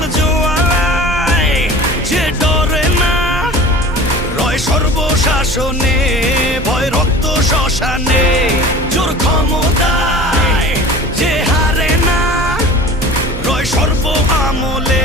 ক্ষমতার জোয়ারায় যে ডরে না, রয় সর্বশাসনে, ভয় রক্ত শ্মশানে। জোর ক্ষমতায় যে হারে না, রয় সর্ব আমলে,